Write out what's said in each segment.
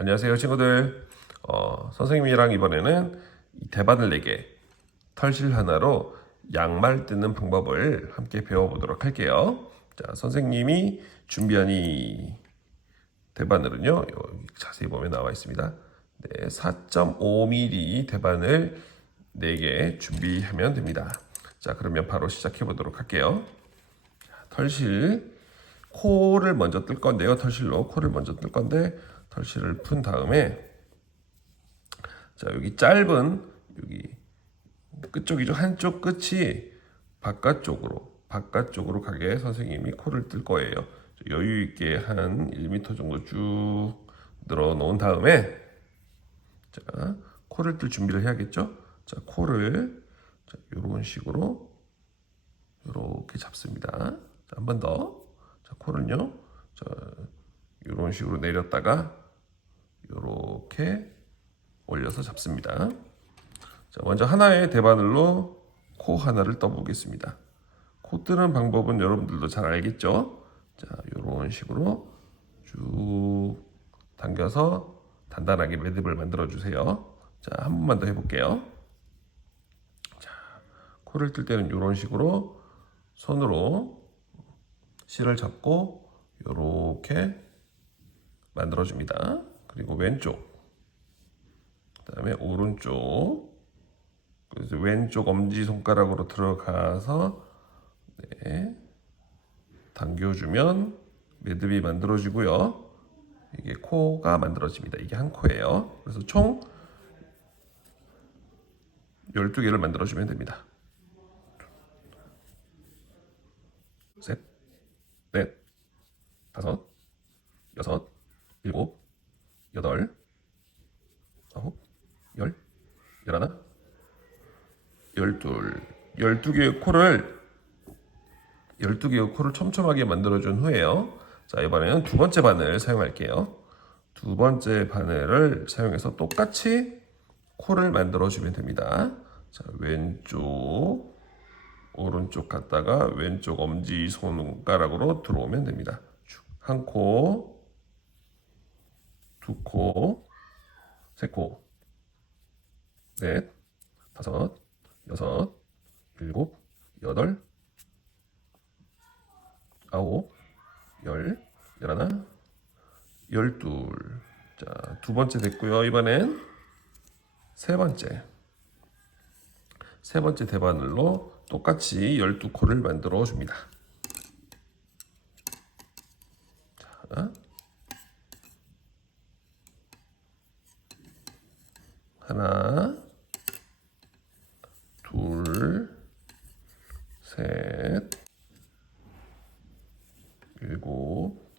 안녕하세요 친구들. 어, 선생님이랑 이번에는 이 대바늘 4개 털실 하나로 양말 뜯는 방법을 함께 배워보도록 할게요. 자 선생님이 준비한 이 대바늘은요 여기 자세히 보면 나와 있습니다. 네, 4.5mm 대바늘 4개 준비하면 됩니다. 자 그러면 바로 시작해 보도록 할게요. 자, 털실 코를 먼저 뜰 건데요. 털실로 코를 먼저 뜰 건데 털실을 푼 다음에 자 여기 짧은 여기 끝쪽이죠. 한쪽 끝이 바깥쪽으로 바깥쪽으로 가게 선생님이 코를 뜰 거예요. 여유 있게 한 1m 정도 쭉 늘어 놓은 다음에 자 코를 뜰 준비를 해야겠죠. 자 코를 자, 이런 식으로 이렇게 잡습니다. 한 번 더. 자, 코는요. 자, 이런 식으로 내렸다가 이렇게 올려서 잡습니다. 자, 먼저 하나의 대바늘로 코 하나를 떠보겠습니다. 코 뜨는 방법은 여러분들도 잘 알겠죠? 자, 이런 식으로 쭉 당겨서 단단하게 매듭을 만들어 주세요. 자, 한 번만 더 해볼게요. 자, 코를 뜰 때는 이런 식으로 손으로 실을 잡고 이렇게 만들어 줍니다. 그리고 왼쪽, 그 다음에 오른쪽, 그래서 왼쪽 엄지 손가락으로 들어가서 네, 당겨주면 매듭이 만들어지고요. 이게 코가 만들어집니다. 이게 한 코예요. 그래서 총 12개를 만들어주면 됩니다. 셋, 넷, 다섯, 여섯, 일곱, 여덟, 아홉, 열, 열하나, 열둘, 열두 개의 코를 열두 개의 코를 촘촘하게 만들어준 후에요. 자 이번에는 두 번째 바늘 사용할게요. 두 번째 바늘을 사용해서 똑같이 코를 만들어주면 됩니다. 자 왼쪽 오른쪽 갔다가 왼쪽 엄지 손가락으로 들어오면 됩니다. 한 코, 두 코, 세 코, 넷, 다섯, 여섯, 일곱, 여덟, 아홉, 열, 열하나, 열둘. 자, 두 번째 됐고요. 이번엔 세 번째. 세 번째 대바늘로 똑같이 12코를 만들어 줍니다. 자, 하나, 둘, 셋, 일곱,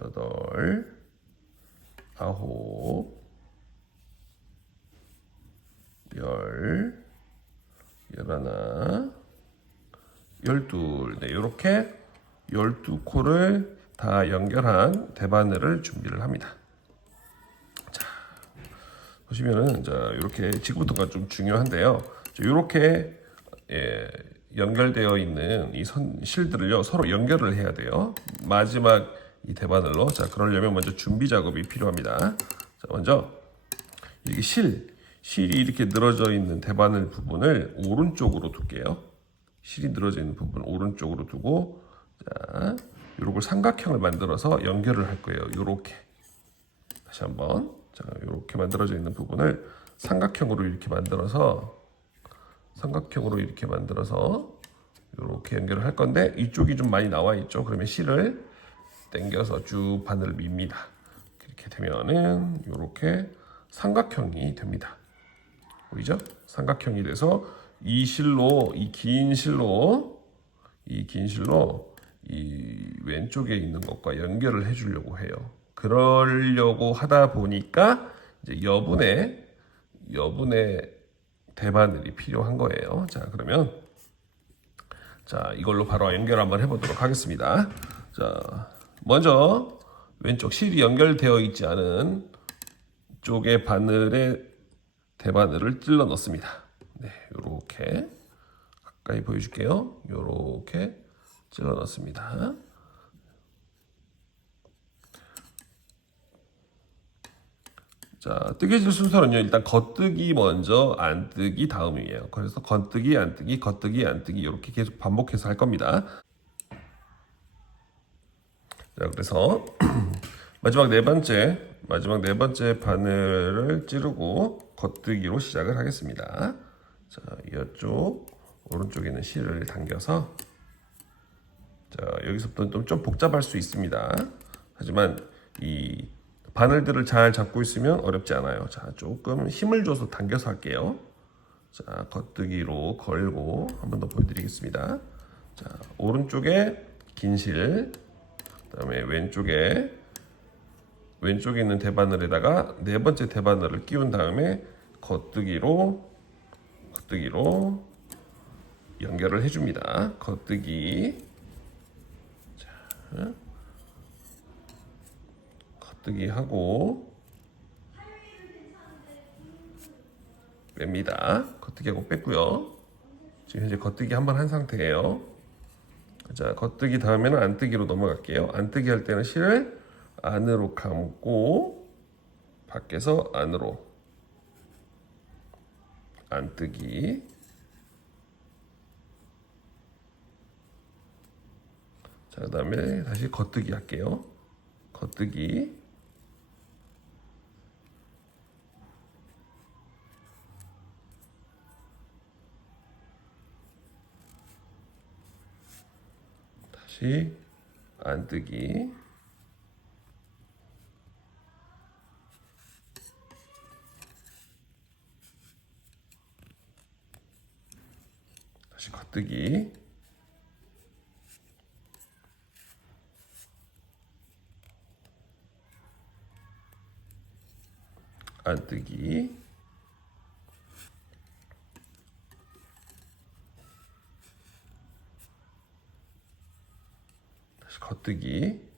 여덟, 아홉, 열, 열하나, 열둘. 네, 이렇게 열두 코를 다 연결한 대바늘을 준비를 합니다. 자, 보시면은 자 이렇게 지금부터가 좀 중요한데요. 이렇게 예, 연결되어 있는 이 선 실들을요 서로 연결을 해야 돼요. 마지막 이 대바늘로 자 그러려면 먼저 준비 작업이 필요합니다. 자 먼저 이게 실 실이 이렇게 늘어져 있는 대바늘 부분을 오른쪽으로 둘게요. 실이 늘어져 있는 부분 오른쪽으로 두고 자 요걸 삼각형을 만들어서 연결을 할 거예요. 요렇게 다시 한번 자 요렇게 만들어져 있는 부분을 삼각형으로 이렇게 만들어서 삼각형으로 이렇게 만들어서 이렇게 연결을 할 건데 이쪽이 좀 많이 나와 있죠. 그러면 실을 당겨서 쭉 바늘을 밉니다. 이렇게 되면은 이렇게 삼각형이 됩니다. 보이죠? 삼각형이 돼서 이 실로 이 긴 실로 이 긴 실로 이 왼쪽에 있는 것과 연결을 해주려고 해요. 그러려고 하다 보니까 이제 여분의 여분의 대바늘이 필요한 거예요. 자 그러면 자 이걸로 바로 연결 한번 해보도록 하겠습니다. 자 먼저 왼쪽 실이 연결되어 있지 않은 쪽의 바늘에 대바늘을 찔러 넣습니다. 네, 이렇게 가까이 보여줄게요. 이렇게 찔러 넣습니다. 자, 뜨개질 순서는요. 일단 겉뜨기 먼저, 안뜨기 다음이에요. 그래서 겉뜨기, 안뜨기, 겉뜨기, 안뜨기 이렇게 계속 반복해서 할 겁니다. 자, 그래서 마지막 네 번째, 마지막 네 번째 바늘을 찌르고 겉뜨기로 시작을 하겠습니다. 자, 이쪽 오른쪽에 있는 실을 당겨서 자, 여기서부터 좀, 좀 복잡할 수 있습니다. 하지만 이 바늘들을 잘 잡고 있으면 어렵지 않아요. 자, 조금 힘을 줘서 당겨서 할게요. 자, 겉뜨기로 걸고 한 번 더 보여드리겠습니다. 자, 오른쪽에 긴 실, 그 다음에 왼쪽에 왼쪽에 있는 대바늘에다가 네 번째 대바늘을 끼운 다음에 겉뜨기로 겉뜨기로 연결을 해줍니다. 겉뜨기 자, 겉뜨기 하고 뺍니다. 겉뜨기 하고 뺐고요. 지금 현재 겉뜨기 한 번 한 상태예요. 자, 겉뜨기 다음에는 안뜨기로 넘어갈게요. 안뜨기 할 때는 실을 안으로 감고 밖에서 안으로 안 뜨기. 자, 그 다음에 다시 겉뜨기 할게요. 겉뜨기. 다시 안 뜨기 겉뜨기. 안뜨기. 다시 겉뜨기.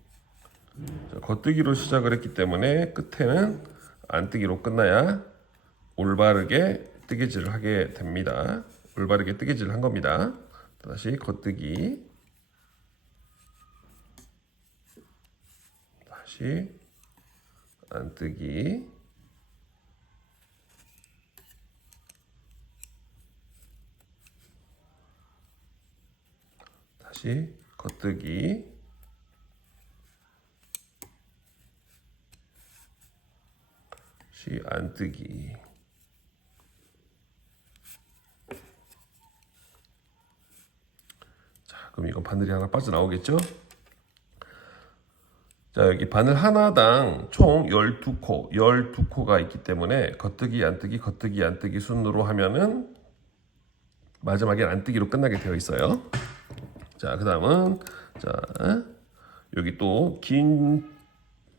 자, 겉뜨기로 시작을 했기 때문에 끝에는 안뜨기로 끝나야 올바르게 뜨개질을 하게 됩니다 올바르게 뜨개질을 한 겁니다. 다시 겉뜨기. 다시 안뜨기. 다시 겉뜨기. 안뜨기 그럼 이건 바늘이 하나 빠져나오겠죠? 자, 여기 바늘 하나당 총 12코, 12코가 있기 때문에 겉뜨기, 안뜨기, 겉뜨기, 안뜨기 순으로 하면은 마지막엔 안뜨기로 끝나게 되어 있어요. 자, 그 다음은, 자, 여기 또 긴,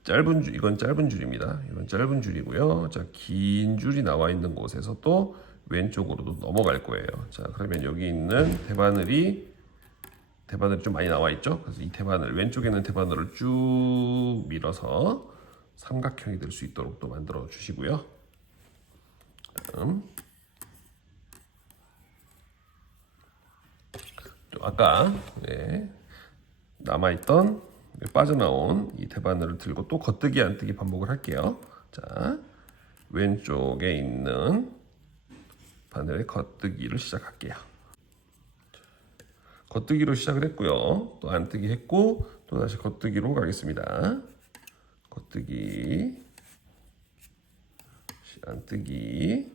짧은 줄, 이건 짧은 줄입니다. 이건 짧은 줄이고요. 자, 긴 줄이 나와 있는 곳에서 또 왼쪽으로도 넘어갈 거예요. 자, 그러면 여기 있는 대바늘이 대바늘이 좀 많이 나와 있죠. 그래서 이 대바늘 왼쪽에 있는 대바늘을 쭉 밀어서 삼각형이 될 수 있도록 또 만들어 주시고요. 또 아까 네, 남아있던 빠져나온 이 대바늘을 들고 또 겉뜨기 안뜨기 반복을 할게요. 자 왼쪽에 있는 바늘의 겉뜨기를 시작할게요. 겉뜨기로 시작을 했고요. 또 안뜨기 했고 또 다시 겉뜨기로 가겠습니다. 겉뜨기 안뜨기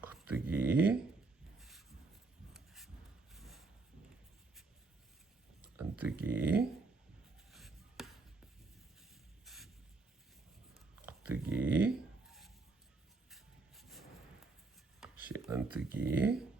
겉뜨기 안뜨기 겉뜨기 다시 안뜨기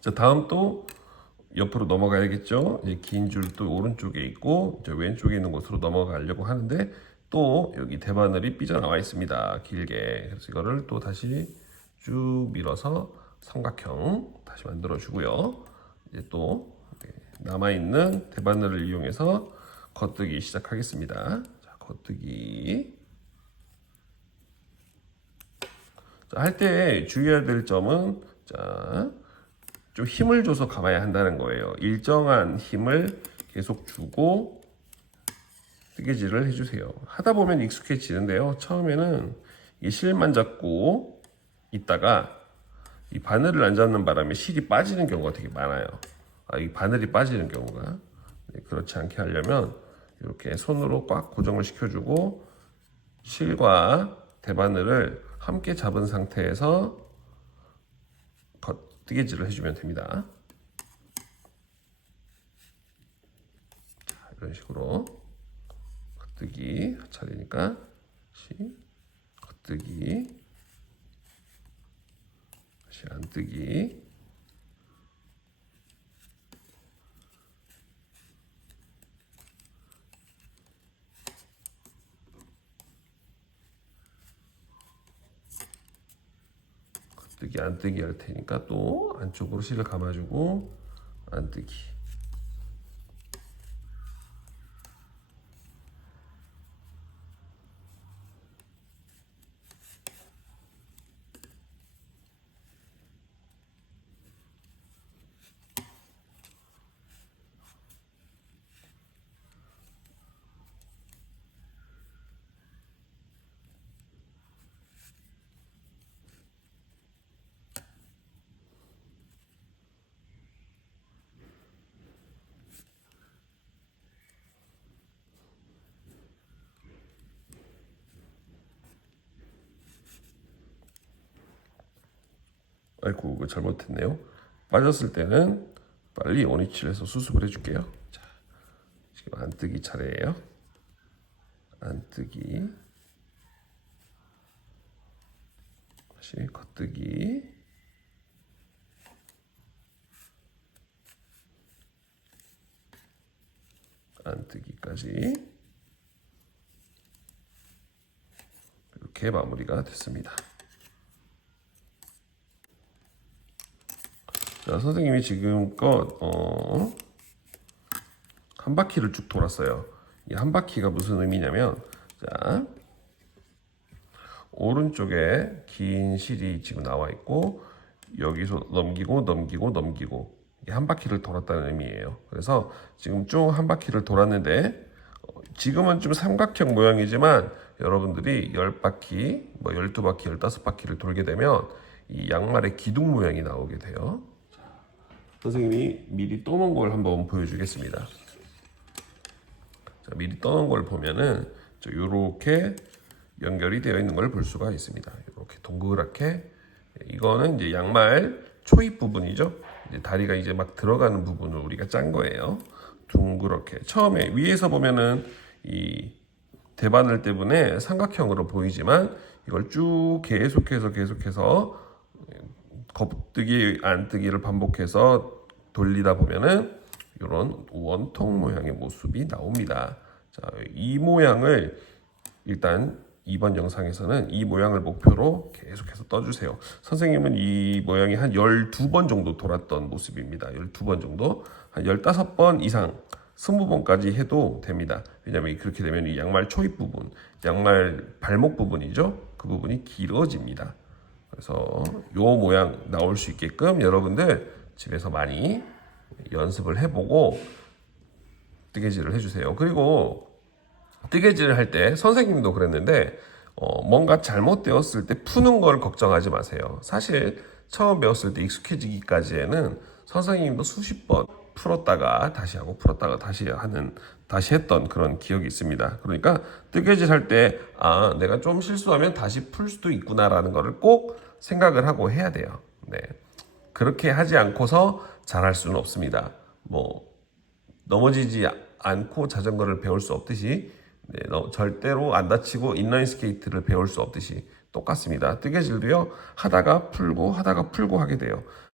자 다음 또 옆으로 넘어가야겠죠. 이제 긴 줄 또 오른쪽에 있고 이제 왼쪽에 있는 곳으로 넘어가려고 하는데 또 여기 대바늘이 삐져나와 있습니다. 길게 그래서 이거를 또 다시 쭉 밀어서 삼각형 다시 만들어 주고요. 이제 또 남아 있는 대바늘을 이용해서 겉뜨기 시작하겠습니다. 자, 겉뜨기. 할 때 주의해야 될 점은 자, 좀 힘을 줘서 감아야 한다는 거예요. 일정한 힘을 계속 주고 뜨개질을 해주세요. 하다 보면 익숙해지는데요. 처음에는 이 실만 잡고 있다가 이 바늘을 안 잡는 바람에 실이 빠지는 경우가 되게 많아요. 아, 이 바늘이 빠지는 경우가 네, 그렇지 않게 하려면 이렇게 손으로 꽉 고정을 시켜주고 실과 대바늘을 함께 잡은 상태에서 겉 뜨개질을 해주면 됩니다. 자, 이런 식으로 겉뜨기 차례니까 겉뜨기 다시 안뜨기 뜨기 안 뜨기 할 테니까 또 안쪽으로 실을 감아주고 안 뜨기 아이고 이거 잘못했네요. 빠졌을 때는 빨리 원위치를 해서 수습을 해줄게요. 자, 지금 안 뜨기 차례예요. 안 뜨기. 다시 겉뜨기. 안 뜨기까지. 이렇게 마무리가 됐습니다. 자, 선생님이 지금껏 어, 한 바퀴를 쭉 돌았어요. 이 한 바퀴가 무슨 의미냐면 자 오른쪽에 긴 실이 지금 나와 있고 여기서 넘기고 넘기고 넘기고 한 바퀴를 돌았다는 의미예요. 그래서 지금 쭉 한 바퀴를 돌았는데 어, 지금은 좀 삼각형 모양이지만 여러분들이 10바퀴, 뭐 12바퀴, 15바퀴를 돌게 되면 이 양말의 기둥 모양이 나오게 돼요. 선생님이 미리 떠놓은 걸 한번 보여주겠습니다. 자, 미리 떠놓은 걸 보면은 이렇게 연결이 되어 있는 걸 볼 수가 있습니다. 이렇게 동그랗게 이거는 이제 양말 초입 부분이죠. 이제 다리가 이제 막 들어가는 부분을 우리가 짠 거예요. 둥그렇게 처음에 위에서 보면은 이 대바늘 때문에 삼각형으로 보이지만 이걸 쭉 계속해서 계속해서 겉뜨기 안뜨기를 반복해서 돌리다 보면은 이런 원통 모양의 모습이 나옵니다. 자, 이 모양을 일단 이번 영상에서는 이 모양을 목표로 계속해서 떠주세요. 선생님은 이 모양이 한 12번 정도 돌았던 모습입니다. 12번 정도, 한 15번 이상, 20번까지 해도 됩니다. 왜냐면 그렇게 되면 이 양말 초입 부분, 양말 발목 부분이죠. 그 부분이 길어집니다. 그래서 요 모양 나올 수 있게끔 여러분들 집에서 많이 연습을 해보고 뜨개질을 해주세요. 그리고 뜨개질을 할 때 선생님도 그랬는데 어, 뭔가 잘못되었을 때 푸는 걸 걱정하지 마세요. 사실 처음 배웠을 때 익숙해지기까지에는 선생님도 수십 번 풀었다가 다시 하고 풀었다가 다시 하는 다시 했던 그런 기억이 있습니다. 그러니까 뜨개질 할 때 아, 내가 좀 실수하면 다시 풀 수도 있구나라는 거를 꼭 생각을 하고 해야 돼요. 네. 그렇게 하지 않고서 잘할 수는 없습니다. 뭐 넘어지지 않고 자전거를 배울 수 없듯이 네, 너, 절대로 안 다치고 인라인 스케이트를 배울 수 없듯이 똑같습니다. 뜨개질도요 하다가 풀고 하다가 풀고 하게 돼요.